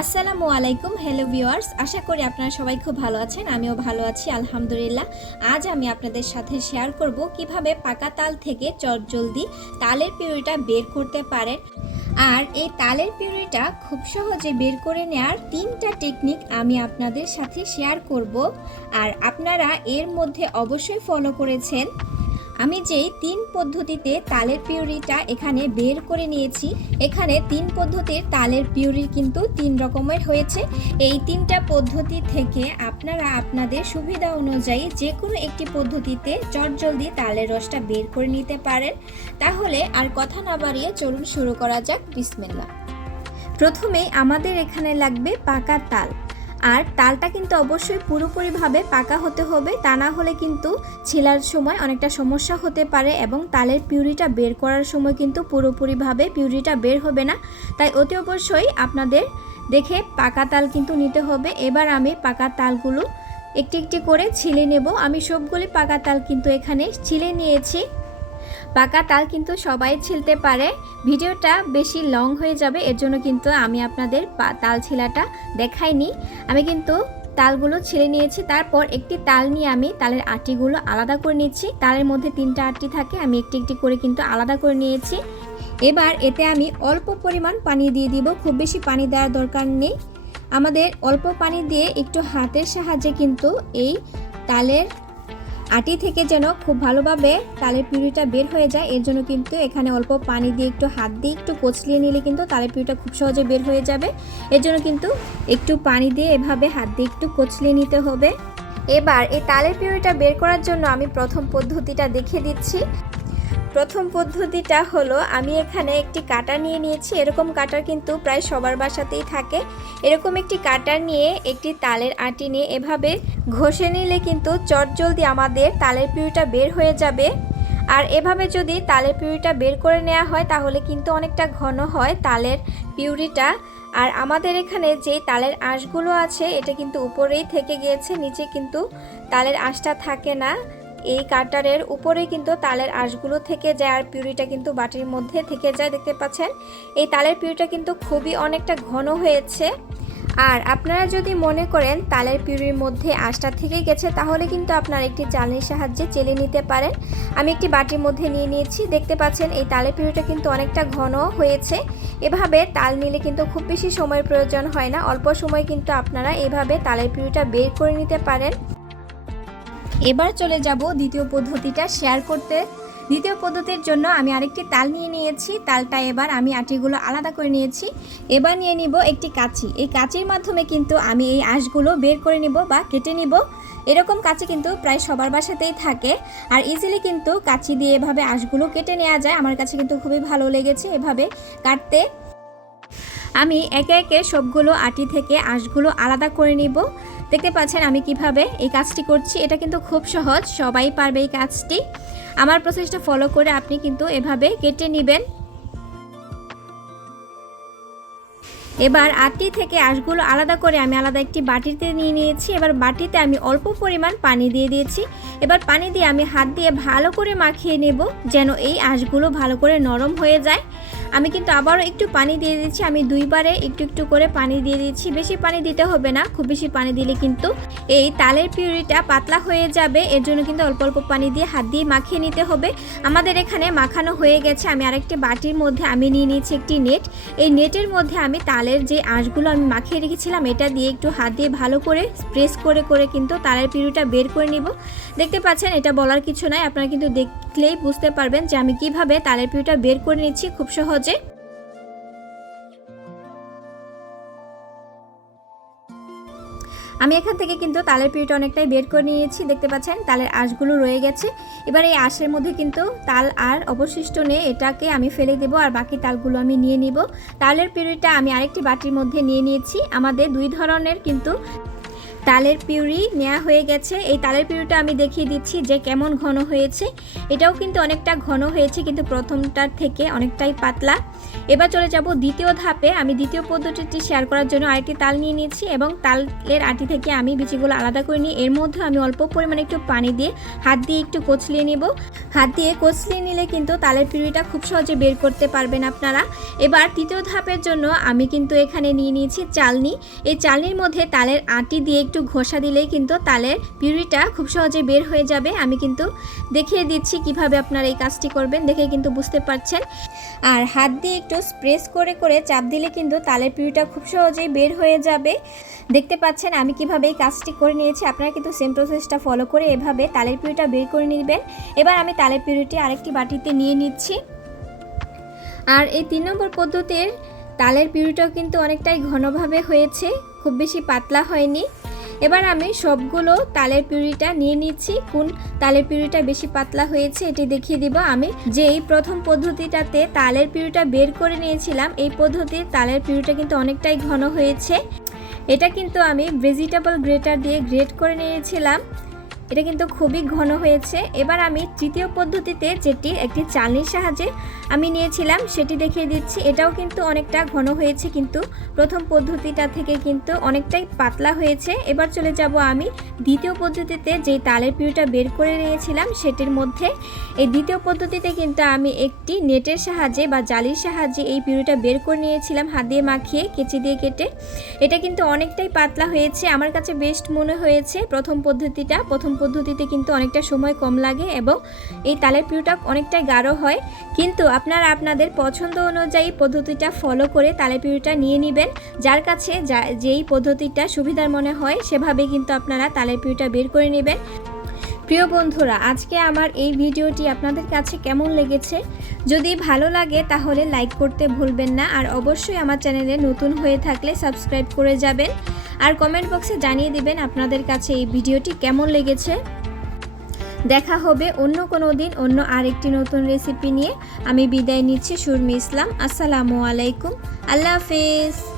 আসসালামু আলাইকুম। Hello viewers, আশা করি আপনারা সবাই খুব ভালো আছেন। আমিও ভালো আছি আলহামদুলিল্লাহ। আজ আমি আপনাদের সাথে শেয়ার করব কিভাবে পাকা তাল থেকে চটজলদি তালের পিউরিটা বের করতে পারেন। আর এই তালের পিউরিটা খুব সহজে বের করে নেওয়ার 3টা টেকনিক আমি আপনাদের সাথে শেয়ার করব। আর আপনারা এর মধ্যে অবশ্যই ফলো করেছেন। আমি যেই 3 পদ্ধতিতে তালের পিউরিটা এখানে বের করে নিয়েছি, এখানে 3 পদ্ধতির তালের পিউরি কিন্তু 3 রকমের হয়েছে। এই 3টা পদ্ধতি থেকে আপনারা আপনাদের সুবিধা অনুযায়ী যে কোনো একটি পদ্ধতিতে চটজলদি তালের রসটা বের করে নিতে পারেন। তাহলে আর কথা না বাড়িয়ে চলুন শুরু করা যাক। বিসমিল্লাহ। প্রথমেই আমাদের এখানে লাগবে পাকা তাল। আর তালটা কিন্তু অবশ্যই পুরোপুরিভাবে পাকা হতে হবে, তা না হলে কিন্তু ছিলার সময় অনেকটা সমস্যা হতে পারে এবং তালের পিউরিটা বের করার সময় কিন্তু পুরোপুরিভাবে পিউরিটা বের হবে না। তাই অতি অবশ্যই আপনাদের দেখে পাকা তাল কিন্তু নিতে হবে। এবার আমি পাকা তালগুলো একটি একটি করে ছিলে নেব। আমি সবগুলি পাকা তাল কিন্তু এখানে ছিলে নিয়েছি। পাকা তাল কিন্তু সবাই ছিলতে পারে, ভিডিওটা বেশি লং হয়ে যাবে, এর জন্য কিন্তু আমি আপনাদের তাল ছিলাটা দেখাইনি। আমি কিন্তু তালগুলো ছিলে নিয়েছি। তারপর একটি তাল নিয়ে আমি তালের আটিগুলো আলাদা করে নিচ্ছি। তালের মধ্যে 3টা আটি থাকে, আমি একটি একটি করে কিন্তু আলাদা করে নিয়েছি। এবার এতে আমি অল্প পরিমাণ পানি দিয়ে দিব, খুব বেশি পানি দেওয়ার দরকার নেই। আমাদের অল্প পানি দিয়ে একটু হাতের সাহায্যে কিন্তু এই তালের আটি থেকে যেন খুব ভালোভাবে তালের পিউরিটা বের হয়ে যায়, এর জন্য কিন্তু এখানে অল্প পানি দিয়ে একটু হাত দিয়ে একটু কচলিয়ে নিলে কিন্তু তালের পিউরিটা খুব সহজে বের হয়ে যাবে। এর জন্য কিন্তু একটু পানি দিয়ে এভাবে হাত দিয়ে একটু কচলিয়ে নিতে হবে। এবার এই তালের পিউরিটা বের করার জন্য আমি প্রথম পদ্ধতিটা দেখিয়ে দিচ্ছি। প্রথম পদ্ধতিটা হলো, আমি এখানে একটি কাটার নিয়ে নিয়েছি। এরকম কাটার কিন্তু প্রায় সবার বাসাতেই থাকে। এরকম একটি কাটার নিয়ে একটি তালের আটি নিয়ে এভাবে ঘষে নিলে কিন্তু চটজলদি আমাদের তালের পিউরিটা বের হয়ে যাবে। আর এভাবে যদি তালের পিউরিটা বের করে নেওয়া হয় তাহলে কিন্তু অনেকটা ঘন হয় তালের পিউরিটা। আর আমাদের এখানে যেই তালের আঁশগুলো আছে এটা কিন্তু উপরেই থেকে গিয়েছে, নিচে কিন্তু তালের আঁশটা থাকে না। এই কাটারের উপরে কিন্তু তালের আঁশগুলো থেকে যায় আর পিউরিটা কিন্তু বাটির মধ্যে থেকে যায়। দেখতে পাচ্ছেন এই তালের পিউরিটা কিন্তু খুবই অনেকটা ঘন হয়েছে। আর আপনারা যদি মনে করেন তালের পিউরির মধ্যে আঁশটা থেকে গেছে তাহলে কিন্তু আপনারা একটি চালনির সাহায্যে চেলে নিতে পারেন। আমি একটি বাটির মধ্যে নিয়ে নিয়েছি। দেখতে পাচ্ছেন এই তালের পিউরিটা কিন্তু অনেকটা ঘন হয়েছে। এভাবে তাল নিলে কিন্তু খুব বেশি সময়ের প্রয়োজন হয় না, অল্প সময় কিন্তু আপনারা এভাবে তালের পিউরিটা বের করে নিতে পারেন। এবার চলে যাব দ্বিতীয় পদ্ধতিটা শেয়ার করতে। দ্বিতীয় পদ্ধতির জন্য আমি আরেকটি তাল নিয়ে নিয়েছি। তালটা এবার আমি আটিগুলো আলাদা করে নিয়েছি। এবার নিয়ে নিব একটি কাঁচি। এই কাঁচির মাধ্যমে কিন্তু আমি এই আঁশগুলো বের করে নিব বা কেটে নিব। এরকম কাঁচি কিন্তু প্রায় সবার বাসাতেই থাকে আর ইজিলি কিন্তু কাঁচি দিয়ে এভাবে আঁশগুলো কেটে নেওয়া যায়। আমার কাছে কিন্তু খুবই ভালো লেগেছে এভাবে কাটতে। আমি একে একে সবগুলো আটি থেকে আঁশগুলো আলাদা করে নিব। দেখতে পাচ্ছেন আমি কিভাবে এই কাজটি করছি। এটা কিন্তু খুব সহজ, সবাই পারবে এই কাজটি। আমার প্রসেসটা ফলো করে আপনি কিন্তু এভাবে কেটে নেবেন। এবার আটি থেকে আঁশগুলো আলাদা করে আমি আলাদা একটি বাটিতে নিয়ে নিয়েছি। এবার বাটিতে আমি অল্প পরিমাণ পানি দিয়ে দিয়েছি। এবার পানি দিয়ে আমি হাত দিয়ে ভালো করে মাখিয়ে নেব যেন এই আঁশগুলো ভালো করে নরম হয়ে যায়। আমি কিন্তু আবারও একটু পানি দিয়ে দিচ্ছি। আমি 2বারে একটু একটু করে পানি দিয়ে দিচ্ছি, বেশি পানি দিতে হবে না। খুব বেশি পানি দিলে কিন্তু এই তালের পিউরিটা পাতলা হয়ে যাবে, এর জন্য কিন্তু অল্প অল্প পানি দিয়ে হাত দিয়ে মাখিয়ে নিতে হবে। আমাদের এখানে মাখানো হয়ে গেছে। আমি আরেকটি বাটির মধ্যে আমি নিয়ে নিয়েছি একটি নেট। এই নেটের মধ্যে আমি তালের যে আঁশগুলো আমি মাখিয়ে রেখেছিলাম এটা দিয়ে একটু হাত দিয়ে ভালো করে প্রেস করে করে কিন্তু তালের পিউরিটা বের করে নিব। দেখতে পাচ্ছেন এটা বলার কিছু নাই, আপনারা কিন্তু দেখলেই বুঝতে পারবেন যে আমি কিভাবে তালের পিউরিটা বের করে নিচ্ছি খুব সহজে। আমি এখান থেকে কিন্তু তালের পিউরিটা অনেকটাই বের করে নিয়েছি। দেখতে পাচ্ছেন তালের আঁশগুলো রয়ে গেছে। এবার এই আঁশের মধ্যে কিন্তু তাল আর অবশিষ্ট নেই, এটাকে আমি ফেলে দেব আর বাকি তালগুলো আমি নিয়ে নিব। তালের পিউরিটা আমি আরেকটি বাটির মধ্যে নিয়ে নিয়েছি। আমাদের 2 ধরনের কিন্তু তালের পিউরি নেওয়া হয়ে গেছে। এই তালের পিউরিটা আমি দেখিয়ে দিচ্ছি যে কেমন ঘন হয়েছে। এটাও কিন্তু অনেকটা ঘন হয়েছে, কিন্তু প্রথমটার থেকে অনেকটাই পাতলা। এবার চলে যাব দ্বিতীয় ধাপে। আমি দ্বিতীয় পদ্ধতিটি শেয়ার করার জন্য আরেকটি তাল নিয়ে নিয়েছি এবং তালের আটি থেকে আমি বিচিগুলো আলাদা করে নিয়ে এর মধ্যে আমি অল্প পরিমাণে একটু পানি দিয়ে হাত দিয়ে একটু কচলিয়ে নেব। হাত দিয়ে কচলিয়ে নিলে কিন্তু তালের পিউরিটা খুব সহজে বের করতে পারবেন আপনারা। এবার তৃতীয় ধাপের জন্য আমি কিন্তু এখানে নিয়ে নিয়েছি চালনি। এই চালনির মধ্যে তালের আটি দিয়ে একটু ঘষা দিলেই কিন্তু তালের পিউরিটা খুব সহজে বের হয়ে যাবে। আমি কিন্তু দেখিয়ে দিচ্ছি কিভাবে আপনারা এই কাজটি করবেন, দেখে কিন্তু বুঝতে পারছেন। আর হাত দিয়ে একটু স্প্রেস করে করে চাপ দিলে কিন্তু তালের পিউরিটা খুব সহজেই বের হয়ে যাবে। দেখতে পাচ্ছেন আমি কিভাবে এই কাজটি করে নিয়েছি। আপনারা কিন্তু সেম প্রসেসটা ফলো করে এভাবে তালের পিউরিটা বের করে নেবেন। এবার আমি তালের পিউরিটি আরেকটি বাটিতে নিয়ে নিচ্ছি। আর এই 3 নম্বর পদ্ধতির তালের পিউরিটাও কিন্তু অনেকটাই ঘনভাবে হয়েছে, খুব বেশি পাতলা হয়নি। এবার আমি সবগুলো তালের পিউরিটা নিয়ে নিচ্ছি। কোন তালের পিউরিটা বেশি পাতলা হয়েছে এটি দেখিয়ে দিব। আমি যেই প্রথম পদ্ধতিটাতে তালের পিউরিটা বের করে নিয়েছিলাম, এই পদ্ধতির তালের পিউরিটা কিন্তু অনেকটাই ঘন হয়েছে। এটা কিন্তু আমি ভেজিটেবল গ্রেটার দিয়ে গ্রেট করে নিয়েছিলাম, এটা কিন্তু খুবই ঘন হয়েছে। এবার আমি তৃতীয় পদ্ধতিতে যেটি একটি চালনির সাহায্যে আমি নিয়েছিলাম সেটি দেখিয়ে দিচ্ছি। এটাও কিন্তু অনেকটা ঘন হয়েছে, কিন্তু প্রথম পদ্ধতিটা থেকে কিন্তু অনেকটাই পাতলা হয়েছে। এবার চলে যাব আমি দ্বিতীয় পদ্ধতিতে যেই তালের পিউরিটা বের করে নিয়েছিলাম সেটির মধ্যে। এই দ্বিতীয় পদ্ধতিতে কিন্তু আমি একটি নেটের সাহায্যে বা জালির সাহায্যে এই পিউরিটা বের করে নিয়েছিলাম, হাত দিয়ে মাখিয়ে কেচি দিয়ে কেটে। এটা কিন্তু অনেকটাই পাতলা হয়েছে, আমার কাছে বেস্ট মনে হয়েছে প্রথম পদ্ধতিটা। প্রথম পদ্ধতিতে কিন্তু অনেকটা সময় কম লাগে এবং এই তালের পিউরিটা অনেকটাই গাঢ় হয়। কিন্তু আপনারা আপনাদের পছন্দ অনুযায়ী পদ্ধতিটা ফলো করে তালের পিউরিটা নিয়ে নেবেন। যার কাছে যেই পদ্ধতিটা সুবিধার মনে হয় সেভাবে কিন্তু আপনারা তালের পিউরিটা বের করে নেবেন। প্রিয় বন্ধুরা, আজকে আমার এই ভিডিওটি আপনাদের কাছে কেমন লেগেছে? যদি ভালো লাগে তাহলে লাইক করতে ভুলবেন না, আর অবশ্যই আমার চ্যানেলে নতুন হয়ে থাকলে সাবস্ক্রাইব করে যাবেন, আর কমেন্ট বক্সে জানিয়ে দিবেন আপনাদের কাছে এই ভিডিওটি কেমন লেগেছে। দেখা হবে অন্য কোনো দিন অন্য আরেকটি নতুন রেসিপি নিয়ে। আমি বিদায় নিচ্ছি। সুরমি ইসলাম। আসসালামু আলাইকুম। আল্লাহ হাফেজ।